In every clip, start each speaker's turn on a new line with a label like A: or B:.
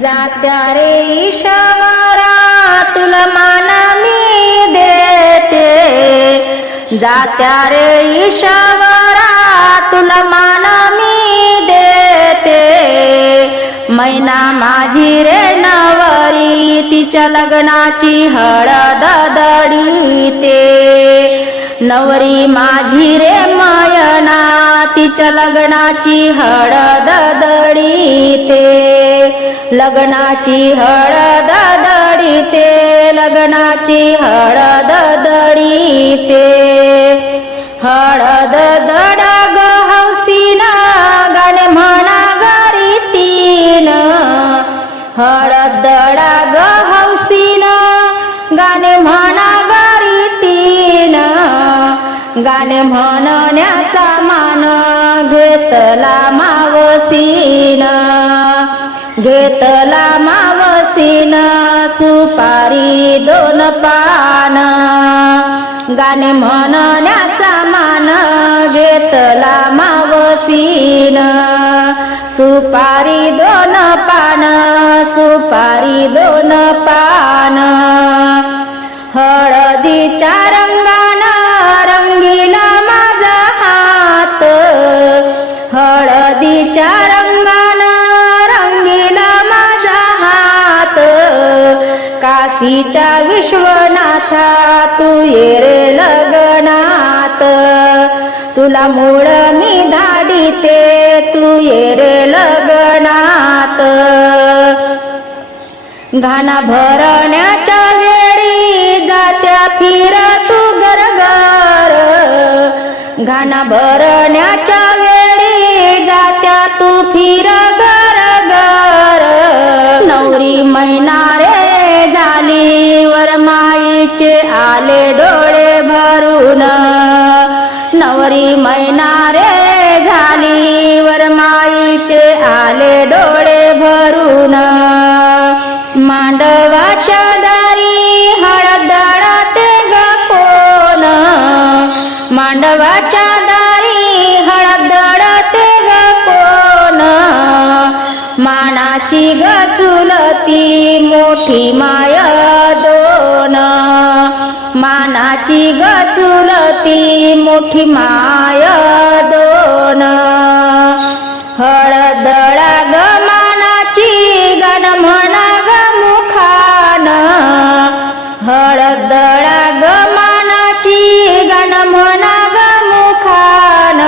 A: जात्या रे ईश्वरा तुला मान मी देते. जात्या रे ईश्वरा तुला मान मी देते. मैना माझी रे नवरी तिच्या लग्नाची हळद दडीते. नवरी माझी रे मायना तिच्या लग्नाची हळद दडीते. लग्नाची हळद दडीते लग्नाची हळद दडीते. हळद दडा ग हौसीना गाणे म्हणा घरी तीन. गाणे म्हणण्याचा मान घेतला मावसीन घेतला मावसीन सुपारी दोन पान. गाणे म्हणण्याचा मान घेतला मावसीन सुपारी दोन पान सुपारी दोन पान. हळ काशीच्या विश्वनाथा तू ये रे लग्नात. तुला मूळ मी धाडीते तू ये रे लग्नात. घाना भरण्याच्या वेळी जात्या फिर तू गरगर घाना भरण्याच्या वेळी जात्या तू फिर गरगर नवरी महिना झाली वरमाईचे आले डोळे भरून. नवरी मैनारे झाली वरमाईचे आले डोळे भरून. मांडवाच्या दारी हळद दळते गपोन मांडवाच्या दारी हळद दळते गपोन मानाची गचुलती मोठी माया मानाची गचुलती मोठी माय दोन. हळदळा ग मानाची गण म्हणा ग मुखान. हळदळा ग मानाची गण म्हणा ग मुखान.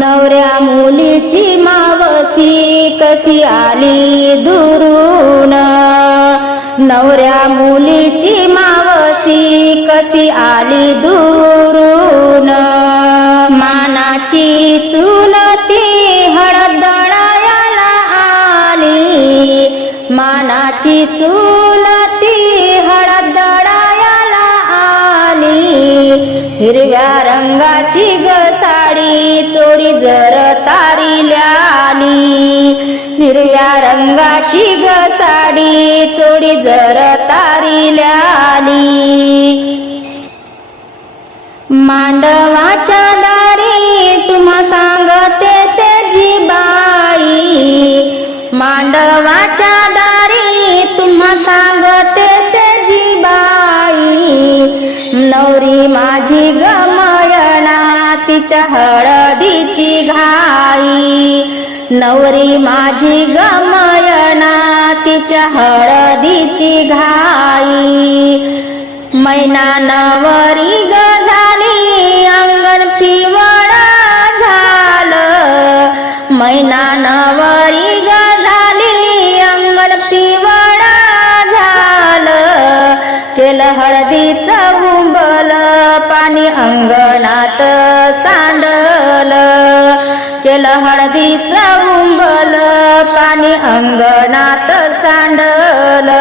A: नवऱ्या मुलीची मावसी कशी आली? कशी आली दुरून? मानाची चुलती हळद आली. मानाची चुलती हळद आली. हिरव्या रंगाची ग साडी चोरी जर तारिल्याली हिरव्या रंगाची ग साडी चोरी जर तारिल्याली मांडवाच्या दारी तुम्हा सांगते से बाई. मांडवाच्या दारी तुम्हा सांगते से बाई. नवरी माझी गमयना तिच्या हळदीची घाई. नवरी माझी गमयना तिच्या हळदीची घाई. मैना नवरी ग झाली अंगण पिवळ झालं. मैना नवरी ग झाली अंगण पिवळ झालं. केलं हळदीचं उंबल पाणी अंगणात सांडल. केलं हळदीचं उंबल पाणी अंगणात सांडल.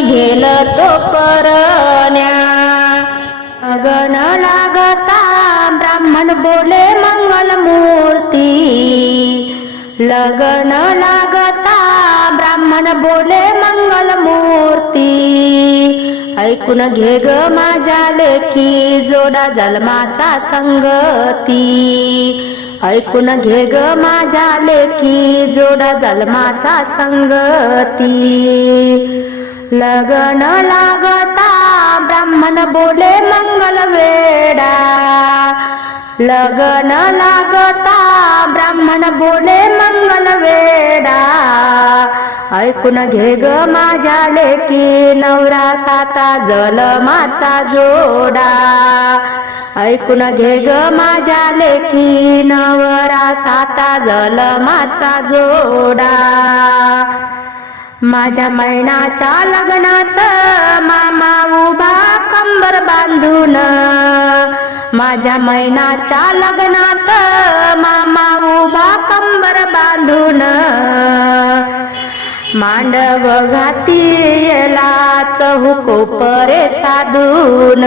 A: निघेल तो करण्या गण लागता ब्राह्मण बोले मंगल मूर्ती. लगन लागता ब्राह्मण बोले मंगल मूर्ती. ऐकून घे ग माझ्या लेखी जोडा जन्माचा संगती. ऐकून घे ग माझ्या लेखी जोडा जन्माचा संगती. लगन लागता ब्राह्मण बोले मंगल वेडा. लगन लागता ब्राह्मण बोले मंगल वेडा. ऐकून घे ग माझ्या लेकी नवरा साता जलमाचा जोडा. ऐकून घे ग माझ्या लेकी नवरा साता जलमाचा जोडा. माझ्या मरणाच्या लग्नात मामा उभा कंबर बांधून. माझ्या मैनाच्या लग्नात मामा उभा कंबर बांधून. मांडव घाती येला चहुकोपरे साधून.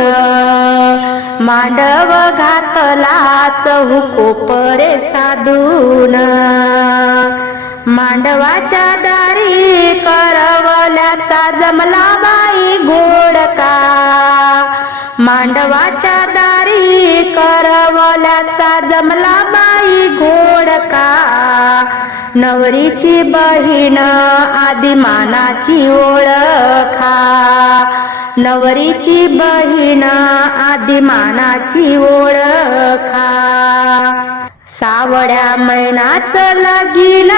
A: मांडव घातला चहुकोपरे साधून. मांडवाच्या दारी करवल्याचा जमला बाई गोडका. मांडवाच्या दारी करवल्याचा जमला बाई गोडका. नवरीची बहीण आदिमानाची ओळखा. नवरीची बहीण आदिमानाची ओळखा. सावड्या मैनाच लगीन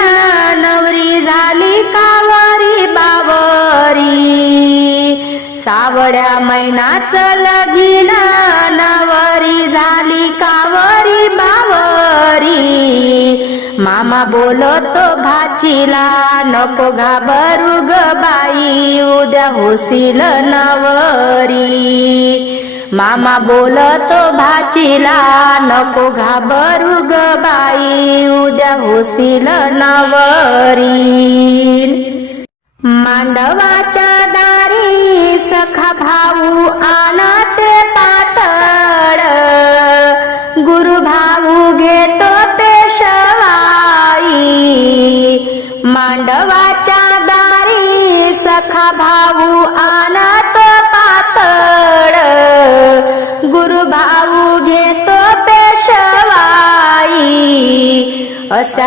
A: नवरी झाली कावरी बावरी. सावड्या मैनाच लगीन नवरी झाली कावरी बावरी. मामा बोलतो भाचीला नको घाबरू ग बाई उद्या होशील नवरी. मामा बोलतो भाचीला नको घाबरू ग बाई उद्या होशील नवरी मांडवाच्या दारी सखा भाऊ आणते पातळ. गुरु भाऊ घेतो पेशवाई. मांडवाच्या दारी सखा भाऊ आ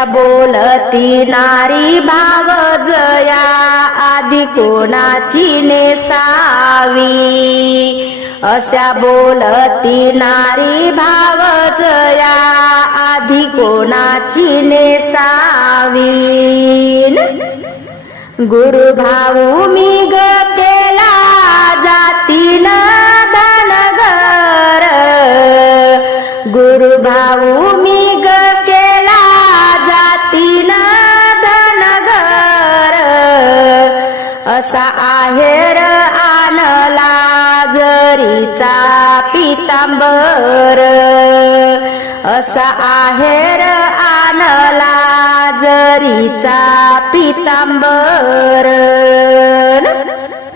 A: बोलती नारी भाव जया आधी कोणाची नेसावी? अशा बोलती नारी भाव जया आधी कोणाची नेसावी? गुरु भाऊ मी ग जरीचा पितांबर. असा आहेर आणला जरीचा पितांबर.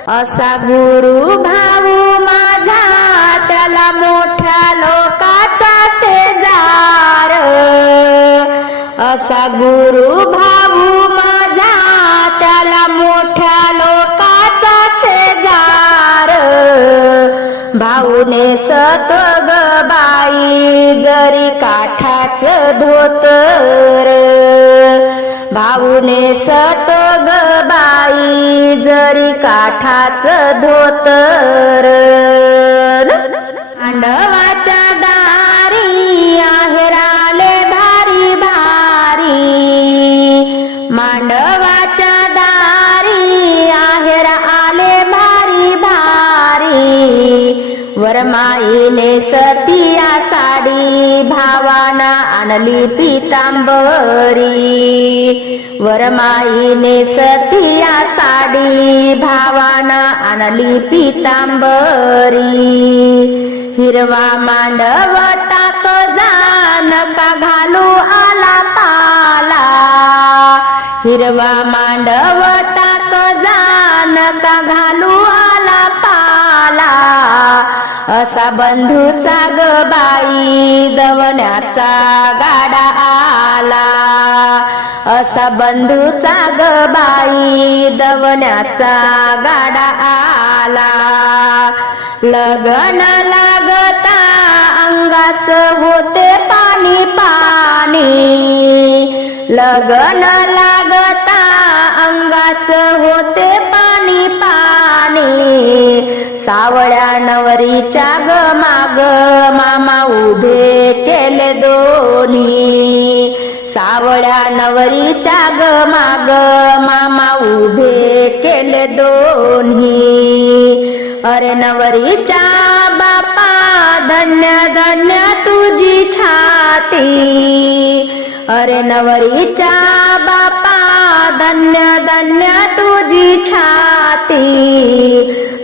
A: असा गुरु भाऊ माझा त्याला मोठ्या लोकाचा शेजार. असा गुरु भाऊ भाऊने सतग बाई जरी काठाच धोतर भाऊने सतग बाई जरी काठाच धोतर माईने सतिया साडी भावाना आणली पितांबरी. वरमाईने सतिया साडी भावाना आणली पितांबरी. हिरवा मांडव टाक नका घालू आला पाला. हिरवा मांडव टाक नका घालू असा बंधूचा ग बाई दवण्याचा गाडा आला. असा बंधूचा ग बाई दवण्याचा गाडा आला. लगन लागता अंगाच होते पाणी पाणी. लगन लागता अंगाच होते पाणी पाणी. सावळ्या नवरीच्या ग माग मामा उभे केले दोन्ही. सावळ्या नवरीच्या ग माग मामा उभे केले दोन्ही. अरे नवरीच्या बापा धन्य धन्य तुझी छाती. अरे नवरीच्या बापा धन्य धन्य तुझी छाती.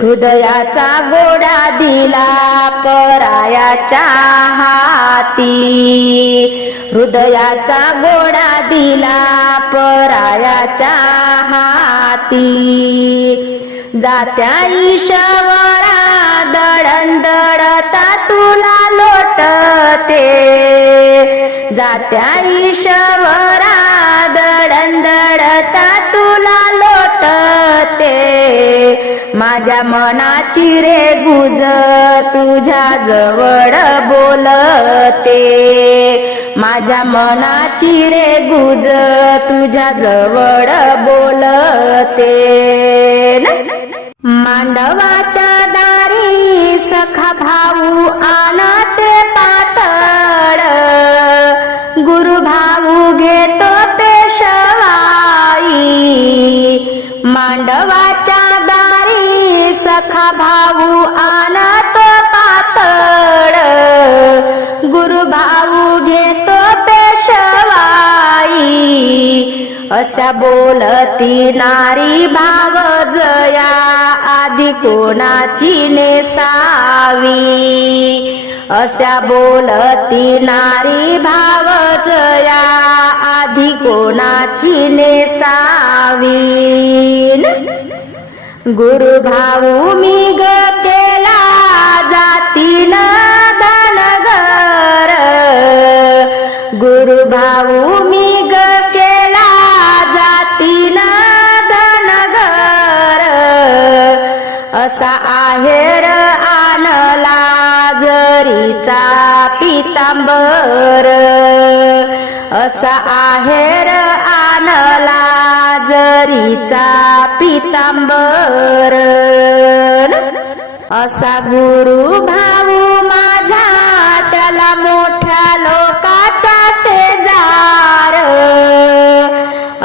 A: हृदयाचा गोडा दिला परायाच्या हाती. हृदयाचा गोडा दिला परायाच्या हाती. जात्या ईशावरा दळण दळत तुला लोटते जात्या ईश्वरा दडंदडता तुला लोटते माझ्या मनाची रे गुज तुझ्या जवळ बोलते. माझ्या मनाची रे गुज तुझ्या जवळ बोलते. ना? मांडवाच्या दारी सखा भाऊ आणते पातळ. गुरु भाऊ घेतो पेशवाई. मांडवाच्या दारी सखा भाऊ आणतो पातळ. गुरु भाऊ घेतो पेशवाई. अशा बोलती नारी भाव कोणाची नेसावी? अशा बोलती नारी भाव जया आधी कोणाची नेसावी? गुरु भाऊ मी ग बाहेर आणला जरीचा पितांबर. असा गुरु भाऊ माझा त्याला मोठ्या लोकाचा शेजार.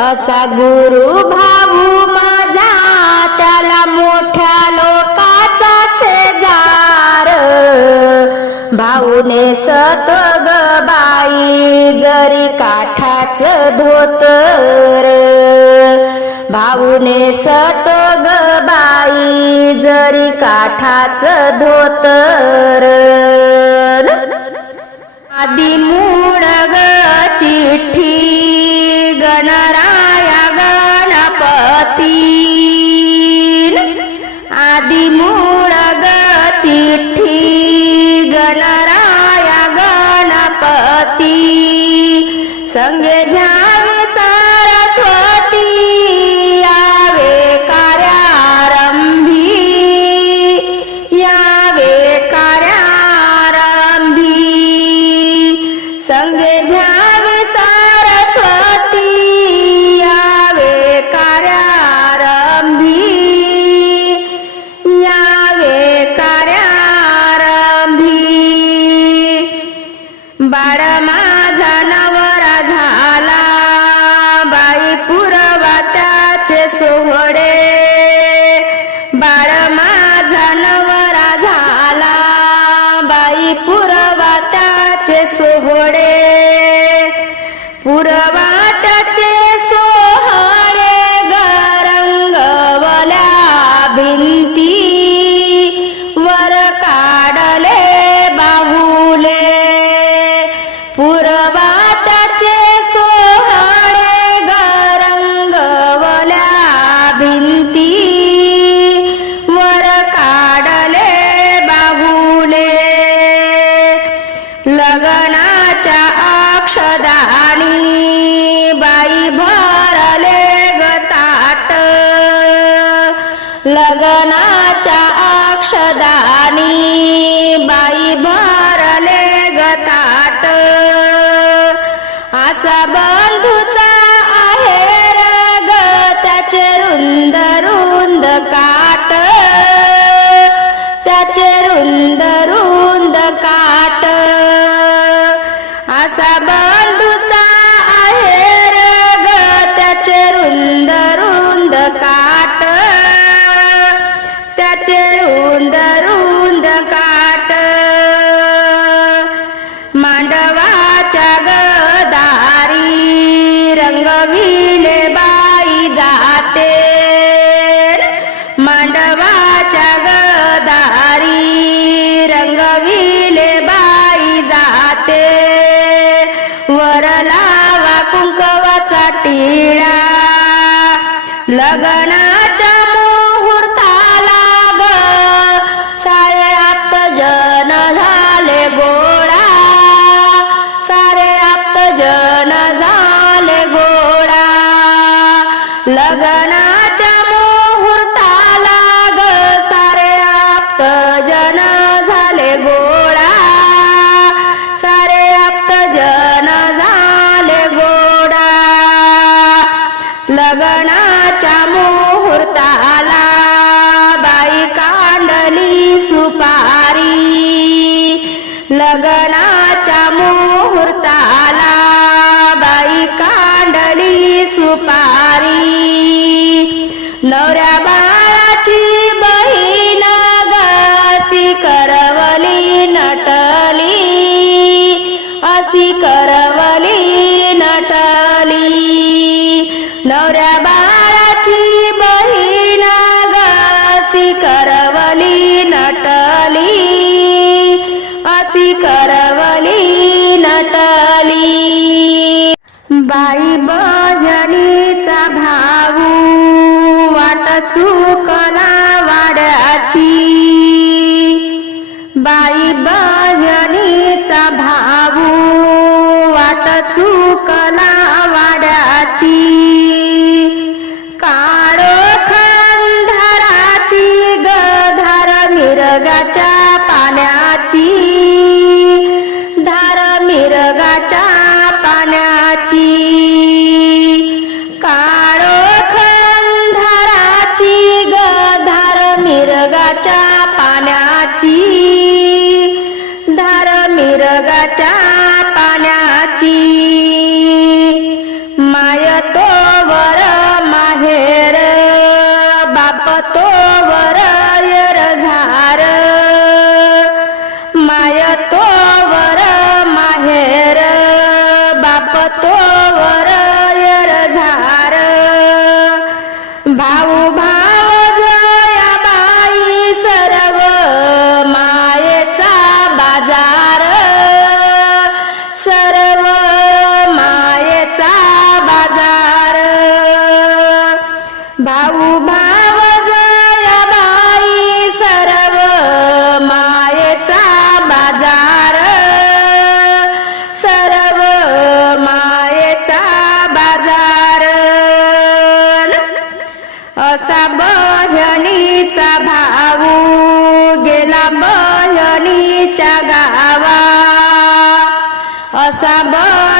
A: असा गुरु भाऊ माझा त्याला मोठ्या लोकाचा शेजार. भाऊने सतग बाई जरी काठ धोतर भाऊने सतग बाई जरी काठाच धोतर आधी मूड ग चिठ्ठी गणराया गणपती. आधी मूळ पुरवाटाचे सो baca असा भा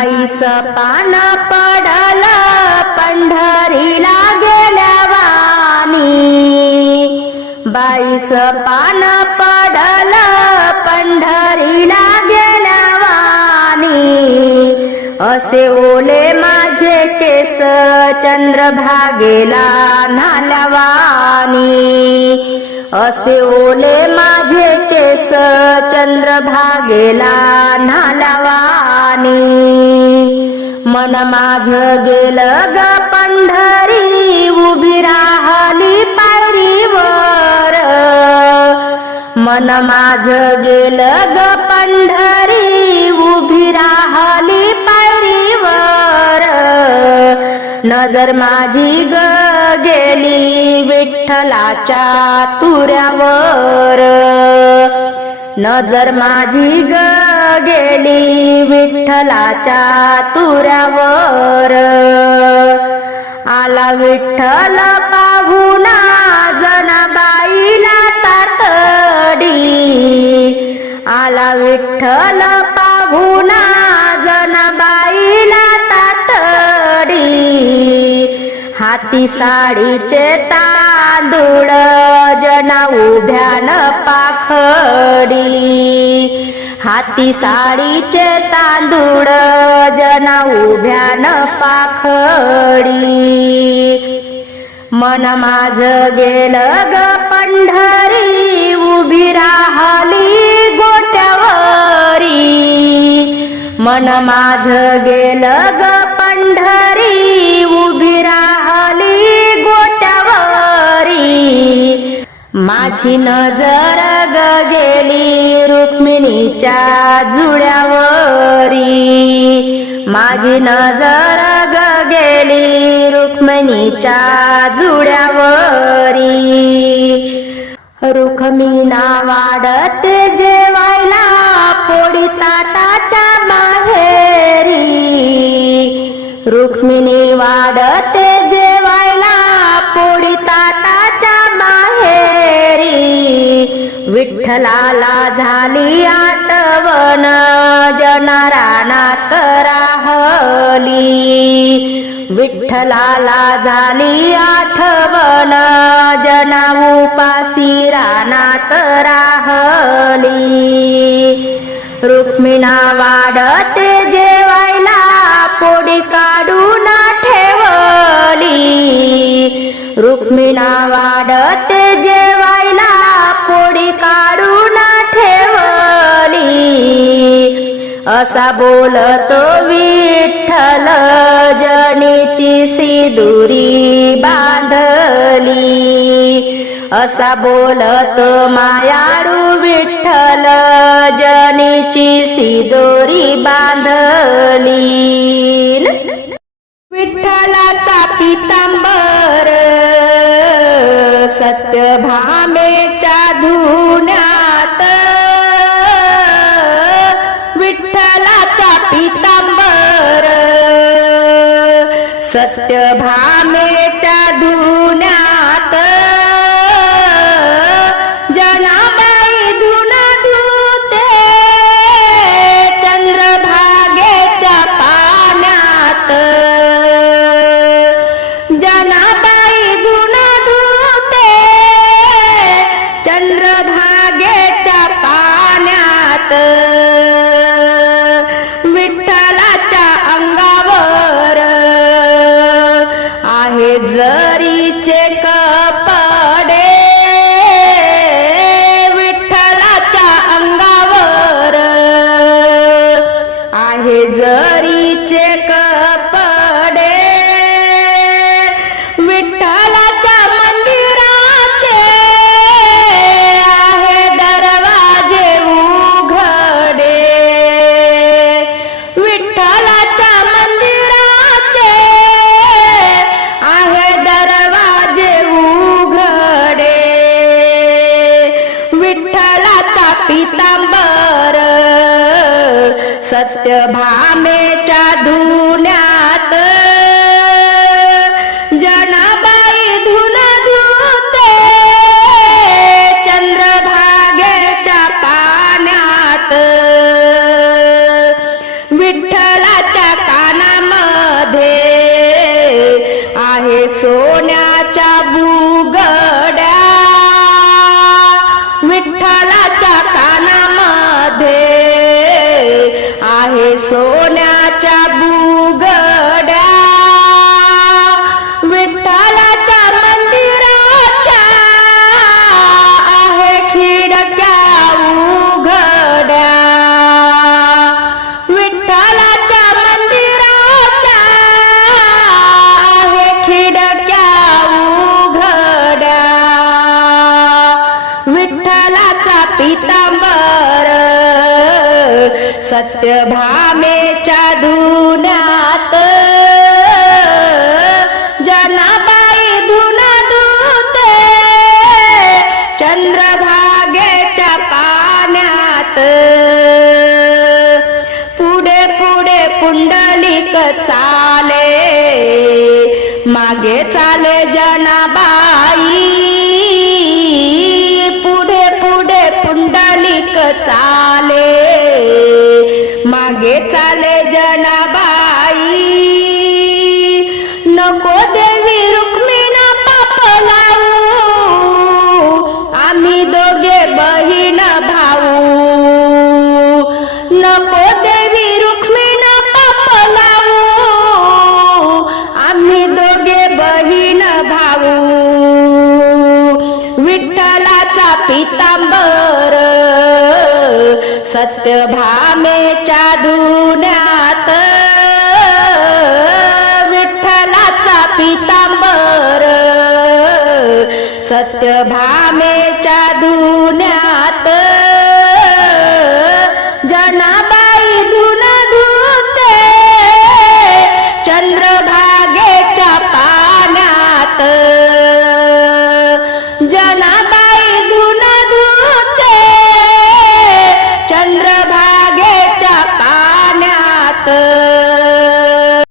A: बाईस पाना पडला पंढरीला गेल्यावानी बाईस पाना पडला पंढरीला गेल्यावानी असे ओले माझे केस चंद्रभागेला नाल्यावानी असे ओले माझे केस चंद्रभागेला नालावानी. मन माझ गेलं ग पंढरी उभी राहली पायरीवर. मन माझ गेलं ग पंढरी उभी राहली नजर माझी ग गेली विठ्ठलाच्या तुऱ्यावर. नजर माझी ग गेली विठ्ठलाच्या तुऱ्यावर. आला विठ्ठल पाहुना जनाबाईला तातडी. आला विठ्ठल पाहुणा जनाबाईला हाती साडीचे तांदूळ जना उभ्यान पाखडी हाती साडीचे तांदूळ जना उभ्यान पाखडी मन माझ गेलं ग पंढरी उभी राहली गोट्यावरी. मन माझ गेलं ग पंढरी उभी राह माझी नजर गेली रुक्मिणीच्या जुळ्यावरी माझी नजर ग गेली रुक्मिणीच्या जुळ्यावरी रुक्मिणा वाढत जे विठ्ठलाला झाली आठवण जनरानात राहली विठ्ठलाला झाली आठवण जना उपासी रानात राहली रुक्मिणा वाढते जेवायला पोडी काढून ठेवली. रुक्मिणा वाढते जे असा बोलतो विठ्ठल जनीची सिदुरी बांधली. असा बोलतो मायाळू विठ्ठल जनीची सिदोरी बांधली. विठ्ठलाचा पितांबर सत्यभामेच्या धुण्यात सत्य भा सत्यभामेच्या धुनात जनाबाई धुना धुते चंद्रभागेच्या पाण्यात. पुढे पुढे पुंडलिक चाले. मागे चा सत्य